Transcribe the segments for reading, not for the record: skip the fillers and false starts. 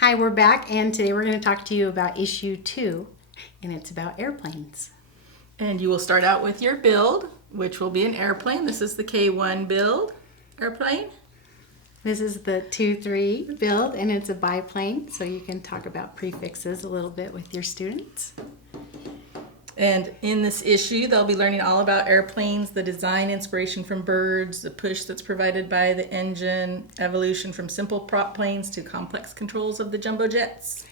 Hi, we're back, and today we're going to talk to you about issue 2, and it's about airplanes. And you will start out with your build, which will be an airplane. This is the K-1 build airplane. This is the 2-3 build, and it's a biplane, so you can talk about prefixes a little bit with your students. And in this issue, they'll be learning all about airplanes, the design inspiration from birds, the push that's provided by the engine, evolution from simple prop planes to complex controls of the jumbo jets.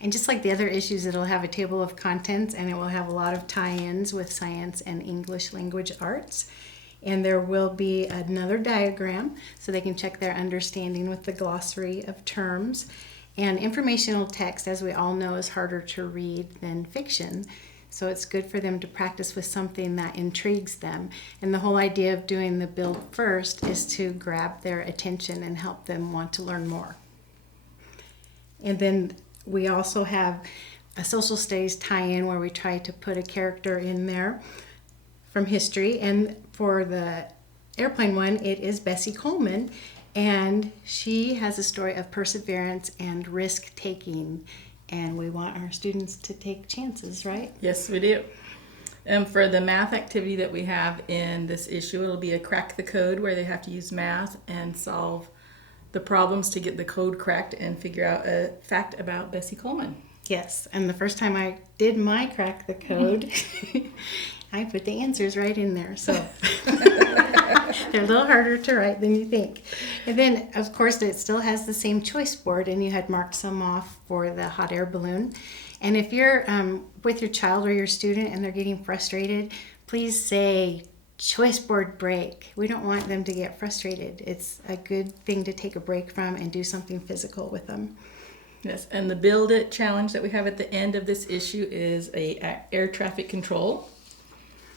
And just like the other issues, it'll have a table of contents, and it will have a lot of tie-ins with science and English language arts. And there will be another diagram so they can check their understanding with the glossary of terms. And informational text, as we all know, is harder to read than fiction. So it's good for them to practice with something that intrigues them. And the whole idea of doing the build first is to grab their attention and help them want to learn more. And then we also have a social studies tie-in where we try to put a character in there from history. And for the airplane one, it is Bessie Coleman. And she has a story of perseverance and risk-taking. And we want our students to take chances, right? Yes, we do. And for the math activity that we have in this issue, it'll be a crack the code where they have to use math and solve the problems to get the code cracked and figure out a fact about Bessie Coleman. Yes, and the first time I did my crack the code, I put the answers right in there. So they're a little harder to write than you think. And then, of course, it still has the same choice board, and you had marked some off for the hot air balloon. And if you're with your child or your student and they're getting frustrated, please say, choice board break. We don't want them to get frustrated. It's a good thing to take a break from and do something physical with them. Yes, and the build it challenge that we have at the end of this issue is a air traffic control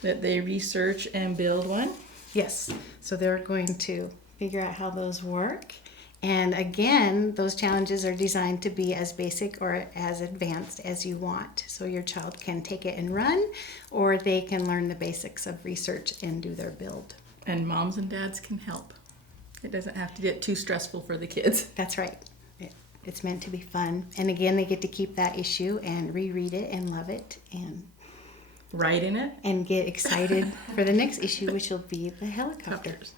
that they research and build one. Yes, so they're going to figure out how those work. And again, those challenges are designed to be as basic or as advanced as you want. So your child can take it and run, or they can learn the basics of research and do their build. And moms and dads can help. It doesn't have to get too stressful for the kids. That's right. It's meant to be fun. And again, they get to keep that issue and reread it and love it and write in it. And get excited for the next issue, which will be the helicopters.